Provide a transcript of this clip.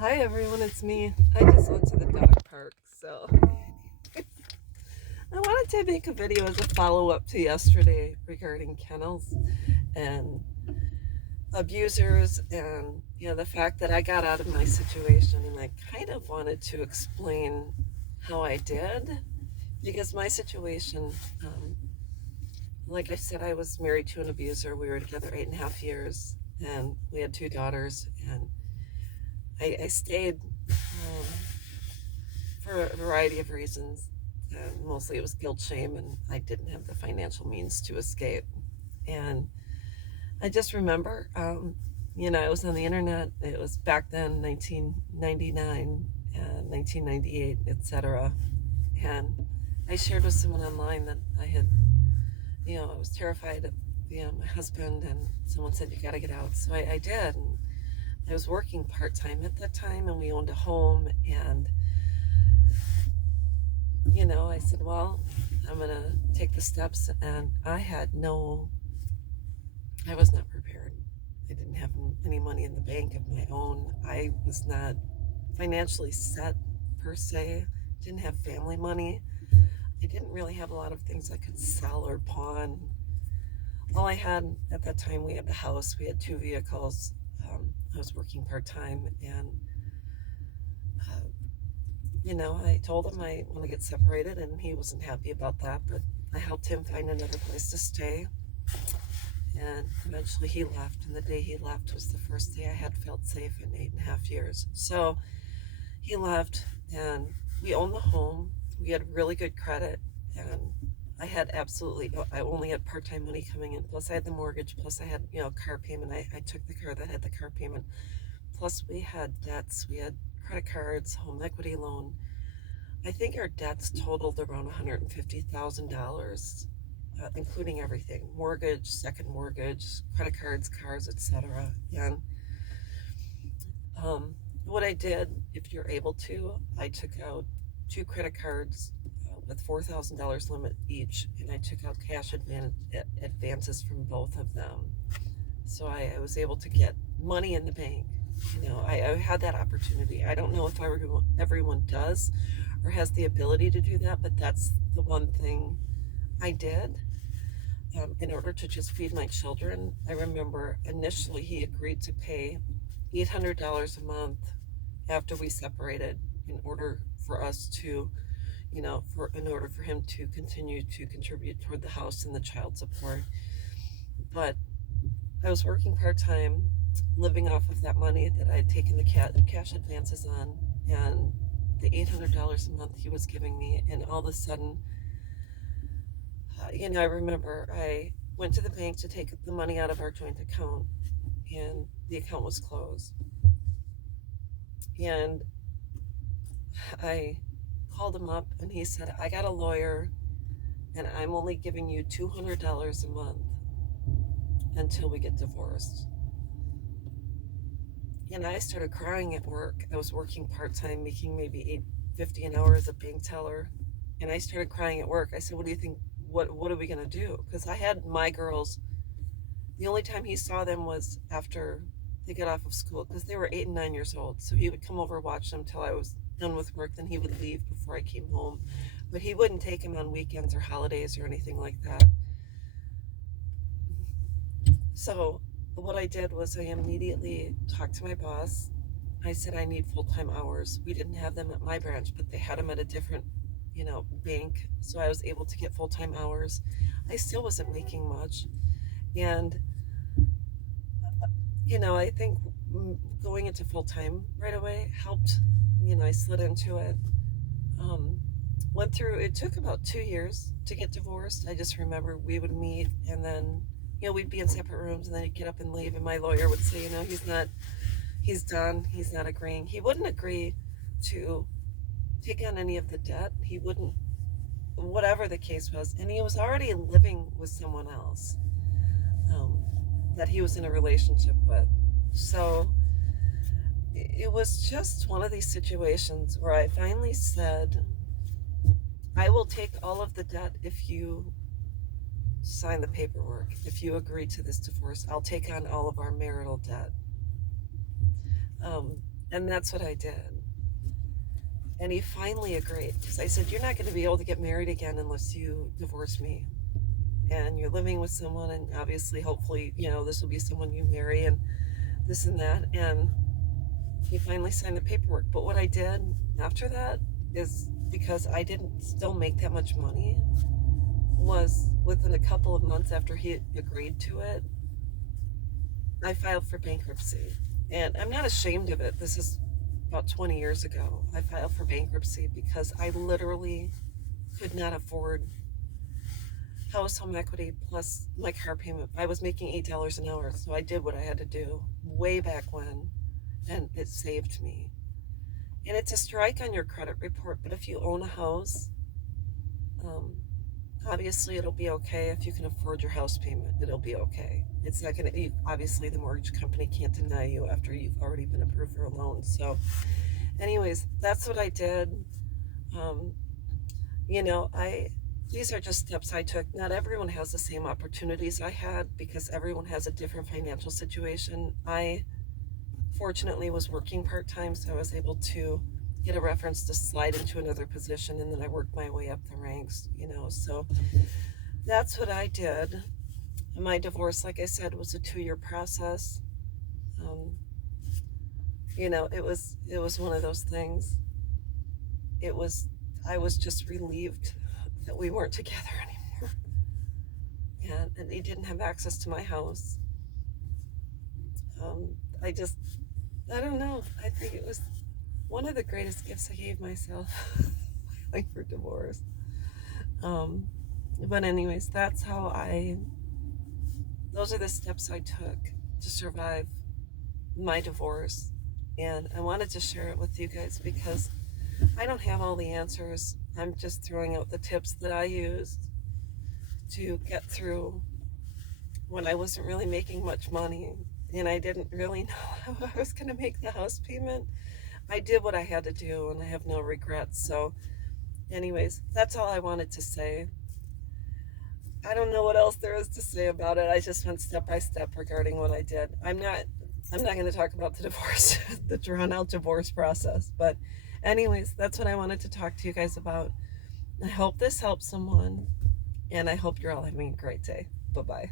Hi everyone, it's me. I just went to the dog park, so I wanted to make a video as a follow up to yesterday regarding kennels and abusers and the fact that I got out of my situation, and I kind of wanted to explain how I did because my situation, um, like I said, I was married to an abuser. We were together 8.5 years, and we had two daughters, and I stayed for a variety of reasons. Mostly it was guilt, shame, and I didn't have the financial means to escape. And I just remember, I was on the internet. It was back then, 1999, 1998, etc. And I shared with someone online that I had, I was terrified of, my husband, and someone said, you got to get out. So I did. And I was working part time at that time, and we owned a home. And I said, well, I'm going to take the steps. And I was not prepared. I didn't have any money in the bank of my own. I was not financially set per se, didn't have family money. I didn't really have a lot of things I could sell or pawn. All I had at that time, we had the house, we had two vehicles. I was working part time, and uh, I told him I want to get separated, and he wasn't happy about that, but I helped him find another place to stay. And eventually he left, and the day he left was the first day I had felt safe in 8.5 years. So he left, and we owned the home. We had really good credit, and I only had part-time money coming in, plus I had the mortgage, plus I had, car payment. I took the car that had the car payment. Plus we had debts. We had credit cards, home equity loan. I think our debts totaled around $150,000, including everything: mortgage, second mortgage, credit cards, cars, etc. And what I did, if you're able to, I took out two credit cards with $4,000 limit each, and I took out cash advances from both of them. So I was able to get money in the bank. I had that opportunity. I don't know if everyone does or has the ability to do that, but that's the one thing I did in order to just feed my children. I remember initially he agreed to pay $800 a month after we separated in order for us to, in order for him to continue to contribute toward the house and the child support. But I was working part time, living off of that money that I had taken the cash advances on, and the $800 a month he was giving me. And all of a sudden, I remember I went to the bank to take the money out of our joint account, and the account was closed. And I called him up, and he said, I got a lawyer, and I'm only giving you $200 a month until we get divorced. And I started crying at work. I was working part-time, making maybe $8.50 an hour as a bank teller. And I started crying at work. I said, what do you think? What are we going to do? Because I had my girls. The only time he saw them was after they got off of school, because they were 8 and 9 years old. So he would come over, watch them till I was done with work. Then he would leave before I came home. But he wouldn't take them on weekends or holidays or anything like that. So what I did was I immediately talked to my boss. I said I need full-time hours. We didn't have them at my branch, but they had them at a different, bank. So I was able to get full-time hours. I still wasn't making much. And, I think going into full-time right away helped. I slid into it. Um, it took about 2 years to get divorced. I just remember we would meet, and then, we'd be in separate rooms, and then he'd get up and leave, and my lawyer would say, he's done, he's not agreeing. He wouldn't agree to take on any of the debt. He wouldn't, whatever the case was. And he was already living with someone else um, that he was in a relationship with. So it was just one of these situations where I finally said, I will take all of the debt if you sign the paperwork. If you agree to this divorce, I'll take on all of our marital debt. Um, And that's what I did. And he finally agreed because I said, "You're not going to be able to get married again unless you divorce me. And you're living with someone, and obviously, hopefully, this will be someone you marry, and this and that." And he finally signed the paperwork. But what I did after that is, because I didn't still make that much money, was within a couple of months after he agreed to it, I filed for bankruptcy. And I'm not ashamed of it. This is about 20 years ago. I filed for bankruptcy because I literally could not afford house home equity plus my car payment. I was making $8 an hour, so I did what I had to do way back when, and it saved me. And it's a strike on your credit report, but if you own a house, um, obviously it'll be okay. If you can afford your house payment, it'll be okay. It's not going to, obviously, the mortgage company can't deny you after you've already been approved for a loan. So, anyways, that's what I did. Um, these are just steps I took. Not everyone has the same opportunities I had because everyone has a different financial situation. I fortunately was working part-time, so I was able to get a reference to slide into another position, and then I worked my way up the ranks, so that's what I did. My divorce, like I said, was a 2-year process. um, it was one of those things. it was I was just relieved that we weren't together anymore, and he didn't have access to my house. um, I don't know, I think it was one of the greatest gifts I gave myself, like, for divorce. Um, but anyways, those are the steps I took to survive my divorce. And I wanted to share it with you guys because I don't have all the answers. I'm just throwing out the tips that I used to get through when I wasn't really making much money and I didn't really know how I was going to make the house payment. I did what I had to do and I have no regrets. So, anyways, that's all I wanted to say. I don't know what else there is to say about it. I just went step by step regarding what I did. I'm not going to talk about the divorce, the drawn out divorce process. But anyways, that's what I wanted to talk to you guys about. I hope this helps someone, and I hope you're all having a great day. Bye-bye.